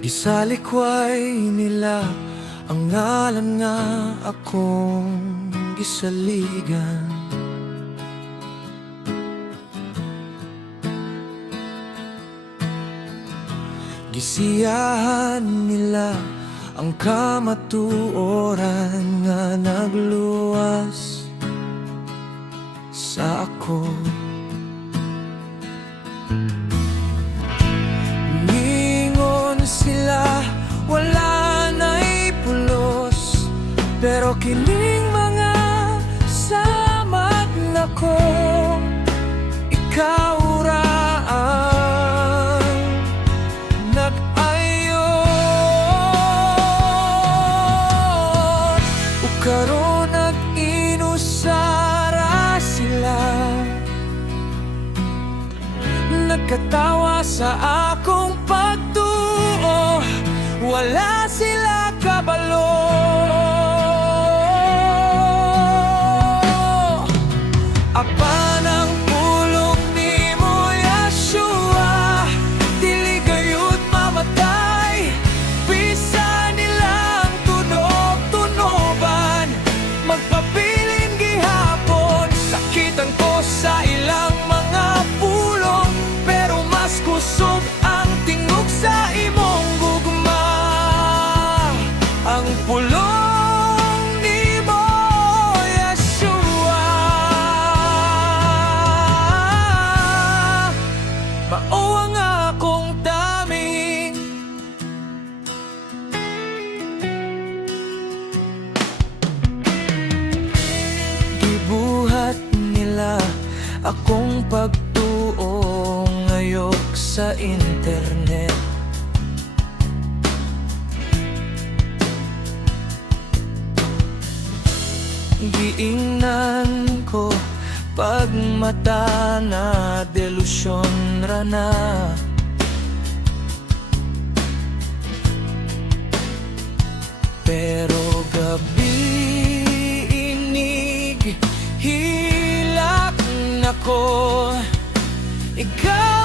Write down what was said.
Gisalikway nila ang ngalan nga akong gisaligan. Gisiyahan nila ang kamatuoran nga nagluwas sa ako. Ningon sila wala na'y pulos, pero kining mga samad nako, ikaw ra ang nag-ayon. Karon nag-inusara sila, nagkatawa sa akong pagtuo, wala sila kabalo. Apan ang pulong nimo, Yeshua, dili gayud mamatay. Bisa nilang tunog-tunoban, magpabilin gihapon. Sakitan ko sa ilang mga pulong, pero mas kusog ang tingog sa imong gugma. Ang pulong nimo, Yeshua, mao ang akong daming. Gibuhat nila akong pagtuo ngayok sa internet. Giingnan ko pag mata na delusyon ra na. Pero gabi inig hilak nako, ikaw